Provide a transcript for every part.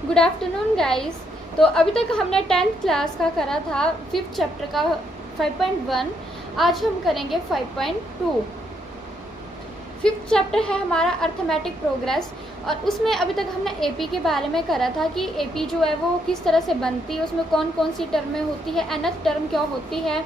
Good afternoon guys. तो अभी तक हमने 10th क्लास का करा था 5th चैप्टर का 5.1। आज हम करेंगे 5.2। 5th चैप्टर है हमारा अर्थमेटिक प्रोग्रेस और उसमें अभी तक हमने एपी के बारे में करा था कि एपी जो है वो किस तरह से बनती है, उसमें कौन कौन सी टर्में होती है, nth टर्म क्या होती है,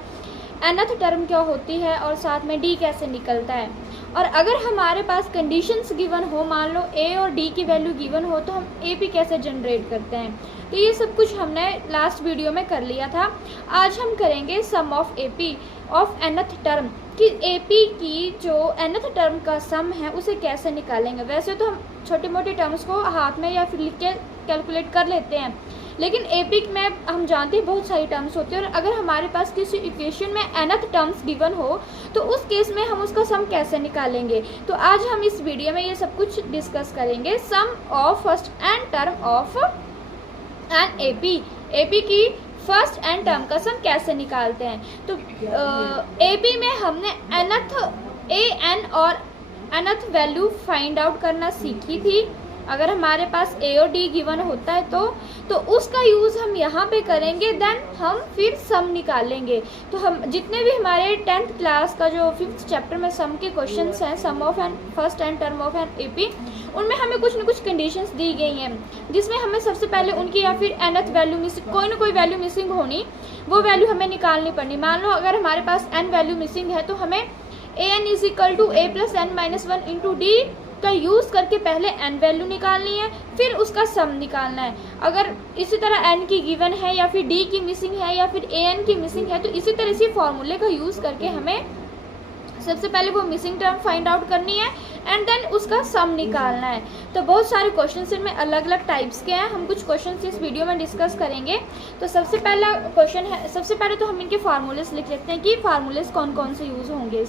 nth टर्म क्या होती है और साथ में डी कैसे निकलता है। और अगर हमारे पास कंडीशंस गिवन हो, मान लो ए और डी की वैल्यू गिवन हो, तो हम एपी कैसे जनरेट करते हैं। तो ये सब कुछ हमने लास्ट वीडियो में कर लिया था। आज हम करेंगे sum of AP of nth term कि एपी की जो nth टर्म का सम है उसे कैसे निकालेंगे। वैसे तो हम छोटी मोटी टर्म्स को हाथ में या फिर लिख के कैलकुलेट कर लेते हैं, लेकिन एपी में हम जानते हैं बहुत सारी टर्म्स होती है और अगर हमारे पास किसी इक्वेशन में nth टर्म्स गिवन हो तो उस केस में हम उसका सम कैसे निकालेंगे। तो आज हम इस वीडियो में ये सब कुछ डिस्कस करेंगे। Sum of first and term of N AP की फर्स्ट एंड टर्म का सम कैसे निकालते हैं। तो एपी में हमने nth एन और nth वैल्यू फाइंड आउट करना सीखी थी। अगर हमारे पास ए और डी गिवन होता है तो उसका यूज़ हम यहाँ पे करेंगे, देन हम फिर सम निकालेंगे। तो हम जितने भी हमारे 10th क्लास का जो 5th चैप्टर में सम के क्वेश्चंस हैं, sum of n first and term of N AP, उनमें हमें कुछ न कुछ कंडीशंस दी गई हैं जिसमें हमें सबसे पहले उनकी या फिर nth वैल्यू मिसिंग, कोई ना कोई वैल्यू मिसिंग होनी, वो वैल्यू हमें निकालनी पड़नी। मान लो अगर हमारे पास n वैल्यू मिसिंग है तो हमें an is equal to a plus n minus one into d का यूज़ करके पहले n वैल्यू निकालनी है, फिर उसका सम निकालना है। अगर इसी तरह n की गिवन है या फिर d की मिसिंग है या फिर an की मिसिंग है तो इसी तरह इसी फॉर्मूले का यूज़ करके हमें सबसे पहले वो मिसिंग टर्म फाइंड आउट करनी है एंड देन उसका सम निकालना है। तो बहुत सारे क्वेश्चंस इनमें अलग अलग टाइप्स के हैं। हम कुछ क्वेश्चंस इस वीडियो में डिस्कस करेंगे। तो सबसे पहला क्वेश्चन है, सबसे पहले तो हम इनके फार्मूलेस लिख लेते हैं कि फार्मूलेस कौन कौन से यूज़ होंगे।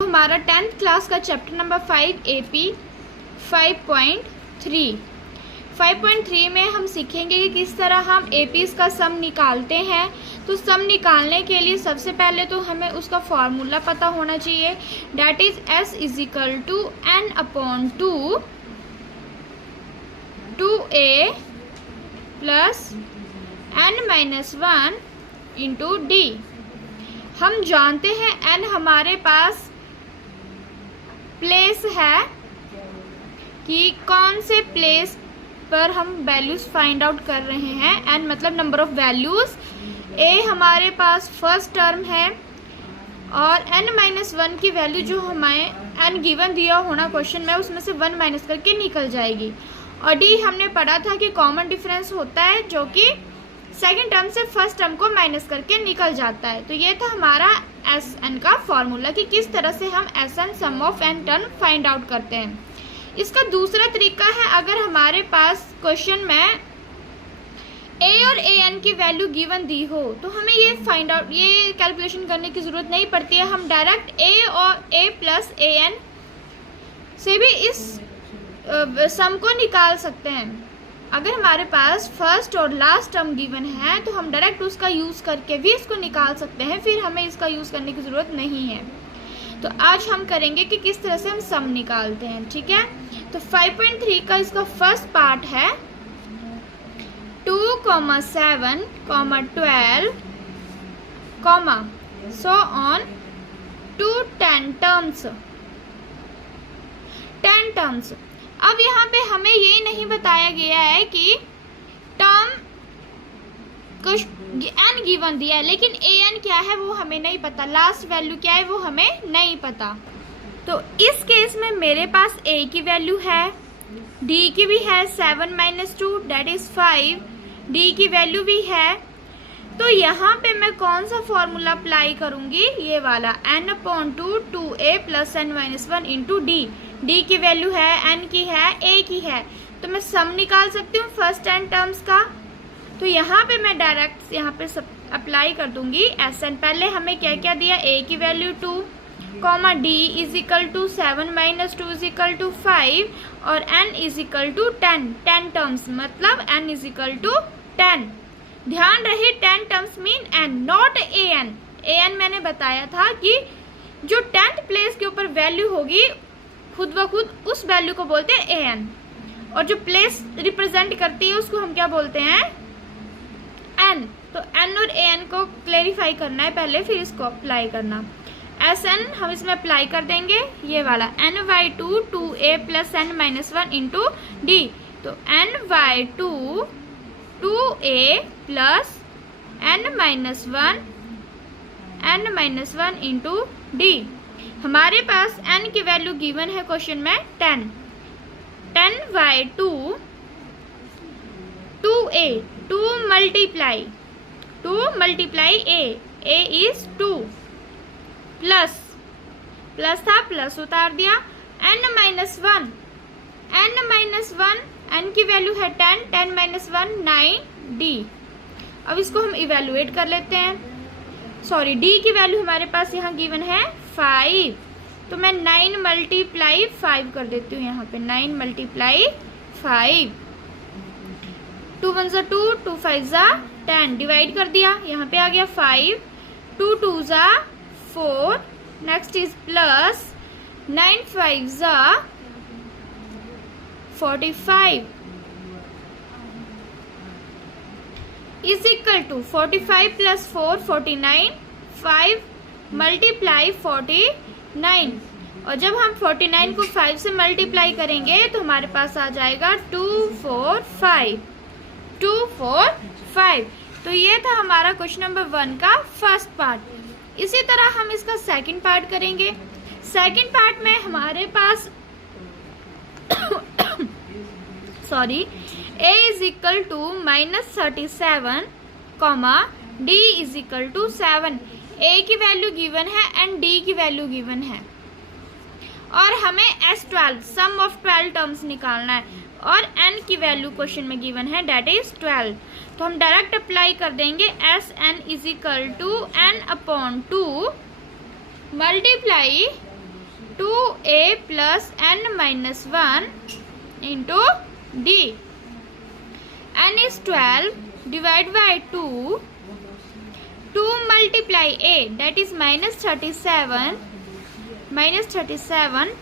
हमारा 10th क्लास का चैप्टर नंबर 5 एपी 5.3 में हम सीखेंगे कि किस तरह हम एपीज़ का सम निकालते हैं। तो सम निकालने के लिए सबसे पहले तो हमें उसका फार्मूला पता होना चाहिए, that is s is equal to n upon two a plus n minus one into d. हम जानते हैं एन हमारे पास प्लेस है कि कौन से प्लेस पर हम वैल्यूज फाइंड आउट कर रहे हैं। एन मतलब नंबर ऑफ वैल्यूज, ए हमारे पास फर्स्ट टर्म है और एन माइनस वन की वैल्यू जो हमें एन गिवन दिया होना क्वेश्चन में उसमें से 1 माइनस करके निकल जाएगी। और डी हमने पढ़ा था कि कॉमन डिफरेंस होता है जो कि सेकेंड टर्म से फर्स्ट टर्म को माइनस करके निकल जाता है। तो ये था हमारा एस एन का फॉर्मूला कि किस तरह से हम s n sum of n term find out करते हैं। इसका दूसरा तरीका है, अगर हमारे पास क्वेश्चन में ए और ए एन की वैल्यू गिवन दी हो तो हमें ये फाइंड आउट, ये कैलकुलेशन करने की ज़रूरत नहीं पड़ती है। हम डायरेक्ट ए और ए प्लस ए एन से भी इस सम को निकाल सकते हैं। अगर हमारे पास फर्स्ट और लास्ट टर्म गिवन है तो हम डायरेक्ट उसका यूज़ करके भी इसको निकाल सकते हैं, फिर हमें इसका यूज़ करने की ज़रूरत नहीं है। तो आज हम करेंगे कि किस तरह से हम सम निकालते हैं, ठीक है। तो 5.3 का इसका फर्स्ट पार्ट है 2, 7, 12, so on to 10 terms। अब यहाँ पे हमें ये नहीं बताया गया है कि टर्म कुछ एन गिवन दिया है, लेकिन ए एन क्या है वो हमें नहीं पता, लास्ट वैल्यू क्या है वो हमें नहीं पता। तो इस केस में मेरे पास ए की वैल्यू है, डी की भी है 7 माइनस 2 डेट इज 5, डी की वैल्यू भी है। तो यहाँ पे मैं कौन सा फॉर्मूला अप्लाई करूँगी, ये वाला n upon two a plus n minus one into d. D की वैल्यू है, एन की है, ए की है, तो मैं सम निकाल सकती हूँ फर्स्ट एन टर्म्स का। तो यहाँ पे मैं डायरेक्ट यहाँ पे सब अप्लाई कर दूंगी एस एन। पहले हमें क्या क्या दिया, ए की value 2, d is equal to 7 minus 2 is equal to 5 और n is equal to 10 terms, मतलब एन इज इक्वल टू 10। ध्यान रहे 10 terms mean n, not a n. A n मैंने बताया था कि जो 10th प्लेस के ऊपर वैल्यू होगी खुद ब खुद उस वैल्यू को बोलते हैं ए एन। और जो प्लेस रिप्रेजेंट करती है उसको हम क्या बोलते हैं, एन। तो एन और ए एन को क्लेरिफाई करना है पहले, फिर इसको अप्लाई करना। एस एन हम इसमें अप्लाई कर देंगे, ये वाला n by two 2a plus n minus 1 into d. तो n by two 2a plus n minus 1 into d. हमारे पास n की वैल्यू गिवन है क्वेश्चन में 10। 10 by 2a 2 multiply a is 2 plus था, प्लस उतार दिया, n माइनस 1 n की वैल्यू है 10, 10 माइनस 1 9 d। अब इसको हम इवेलुएट कर लेते हैं। सॉरी, d की वैल्यू हमारे पास यहाँ गिवन है 5, तो मैं 9 मल्टीप्लाई 5 कर देती हूँ यहाँ पे, 9 मल्टीप्लाई 5, 2 1 जा 2, 2 5 जा 10, डिवाइड कर दिया, यहाँ पे आ गया 5, 2 2 जा 4, नेक्स्ट इज प्लस 9 5 जा 45 is equal to 45 plus 4 49, 5 multiply 49। और जब हम 49 को 5 से मल्टीप्लाई करेंगे तो हमारे पास आ जाएगा 245। तो ये था हमारा क्वेश्चन नंबर 1 का फर्स्ट पार्ट। इसी तरह हम इसका सेकंड पार्ट करेंगे। सेकंड पार्ट में हमारे पास sorry a is equal to -37, d is equal to 7। a की वैल्यू गिवन है एंड d की वैल्यू गिवन है, और हमें S12 सम ऑफ 12 टर्म्स निकालना है, और n की वैल्यू क्वेश्चन में गिवन है डेट इज 12। तो हम डायरेक्ट अप्लाई कर देंगे Sn is equal to n upon 2 multiply 2a plus n minus 1 into d। n is 12 divided by 2 multiply a that is -37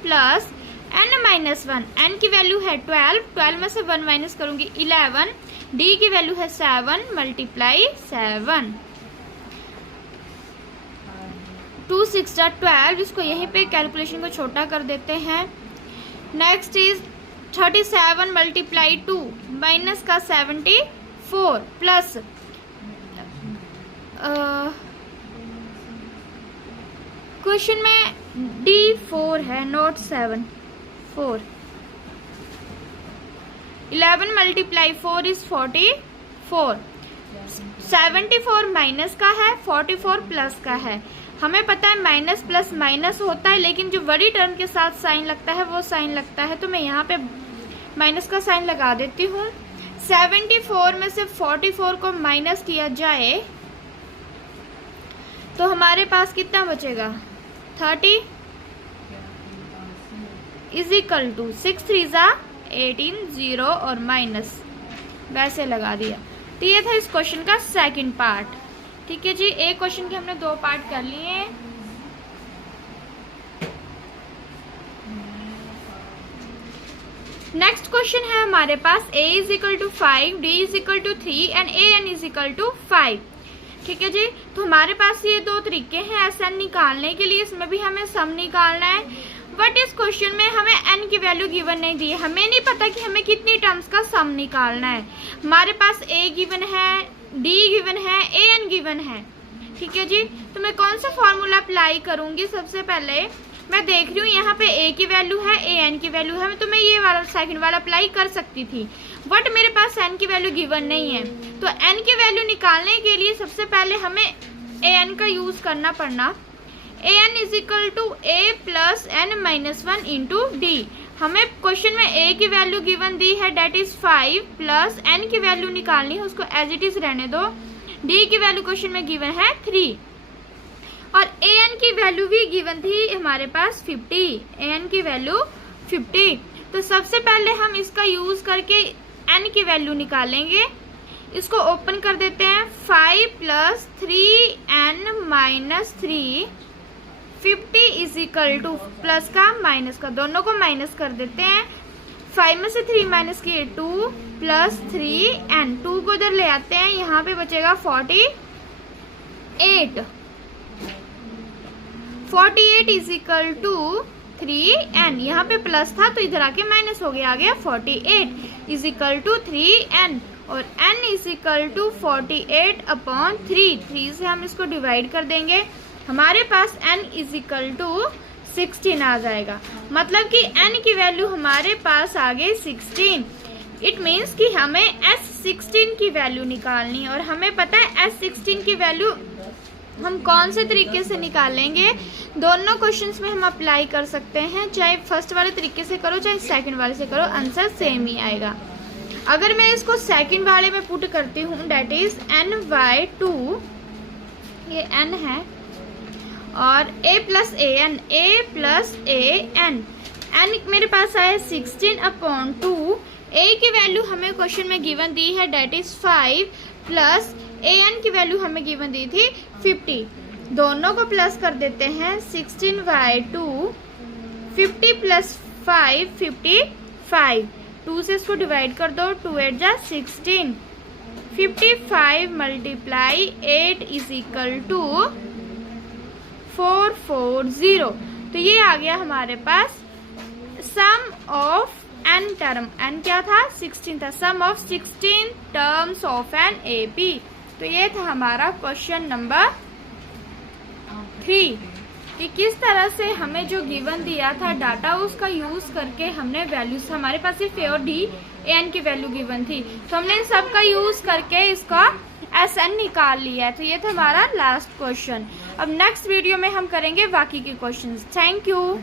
plus n minus 1, n की value है 12 में से 1 minus करूंगी 11, d की वैल्यू है 7 multiply 7, 2 6 12। इसको यहीं पे कैलकुलेशन को छोटा कर देते हैं। नेक्स्ट इज 37 मल्टीप्लाई 2 माइनस का 74 प्लस क्वेश्चन में D4 है नोट 7 4। 11 multiply 4 is 44। 74 माइनस का है, 44 प्लस का है। हमें पता है माइनस प्लस माइनस होता है, लेकिन जो बड़ी टर्म के साथ साइन लगता है वो साइन लगता है, तो मैं यहाँ पे माइनस का साइन लगा देती हूँ। 74 में से 44 को माइनस किया जाए तो हमारे पास कितना बचेगा 30 इज इक्वल टू 6 3 जा 18 0 और माइनस वैसे लगा दिया। तो ये था इस क्वेश्चन का सेकंड पार्ट। ठीक है जी, एक क्वेश्चन के हमने 2 पार्ट कर लिए हैं। नेक्स्ट क्वेश्चन है हमारे पास a is equal to 5, d is equal to 3 and an is equal to 5। ठीक है जी, तो हमारे पास ये 2 तरीके हैं SN निकालने के लिए। इसमें भी हमें सम निकालना है, बट इस क्वेश्चन में हमें n की वैल्यू गिवन नहीं दी है। हमें नहीं पता कि हमें कितनी टर्म्स का सम निकालना है। हमारे पास a गिवन है, d गिवन है, an गिवन है। ठीक है जी, तो मैं कौन सा फॉर्मूला अप्लाई करूंगी? सबसे पहले मैं देख रही हूँ यहाँ पे a की वैल्यू है, an की वैल्यू है, तो मैं ये वाला सेकंड वाला अप्लाई कर सकती थी, बट मेरे पास n की वैल्यू गिवन नहीं है। तो n की वैल्यू निकालने के लिए सबसे पहले हमें an का यूज करना पड़ना। an is equal to a plus n minus 1 into d. हमें क्वेश्चन में a की वैल्यू गिवन दी है डेट इज 5 प्लस n की वैल्यू निकालनी है, उसको एज इट इज रहने दो। d की वैल्यू क्वेश्चन में गिवन है 3 और an की वैल्यू भी गिवन थी हमारे पास 50, an की वैल्यू 50। तो सबसे पहले हम इसका यूज करके n की वैल्यू निकालेंगे। इसको ओपन कर देते हैं। 5 plus 3n minus 3 50 is equal two plus का माइनस का, दोनों को माइनस कर देते हैं। 5 में से 3 माइनस किए 2 प्लस 3n, 2 को इधर ले आते हैं, यहाँ पे बचेगा 48। 48 इज इक्वल टू 3n, यहाँ पे प्लस था तो इधर आके माइनस हो गया, आ गया 48 इज इक्वल टू 3n, और n is equal to 48 upon 3 से हम इसको डिवाइड कर देंगे, हमारे पास n इज इक्वल टू 16 आ जाएगा। मतलब कि n की वैल्यू हमारे पास आ गई 16। इट मीन्स कि हमें S16 की वैल्यू निकालनी है, और हमें पता है S16 की वैल्यू हम कौन से तरीके से निकालेंगे। दोनों क्वेश्चंस में हम अप्लाई कर सकते हैं, चाहे फर्स्ट वाले तरीके से करो चाहे सेकंड वाले से करो, आंसर सेम ही आएगा। अगर मैं इसको सेकंड वाले में पुट करती हूँ, डेट इज n/2, ये n है, और a प्लस a n मेरे पास आया 16 अपॉन 2। a की वैल्यू हमें क्वेश्चन में गिवन दी है, डेट इज 5, प्लस an की वैल्यू हमें गिवन दी थी 50। दोनों को प्लस कर देते हैं, 16/2, 50 प्लस 5 55, 2 से इसको डिवाइड कर दो, 2 8 जा 16, 55 मल्टीप्लाई 8 इज इक्वल टू 440। तो ये आ गया हमारे पास sum of n term, n क्या था 16 था, sum of 16 terms of an AP। तो ये था हमारा क्वेश्चन नंबर 3, कि किस तरह से हमें जो गिवन दिया था डाटा उसका यूज करके हमने वैल्यूज, हमारे पास सिर्फ A और D an की वैल्यू गिवन थी, तो हमने इन सब का यूज करके इसका SN निकाल लिया है। तो ये था हमारा लास्ट क्वेश्चन। अब नेक्स्ट वीडियो में हम करेंगे बाकी के क्वेश्चंस। Thank you.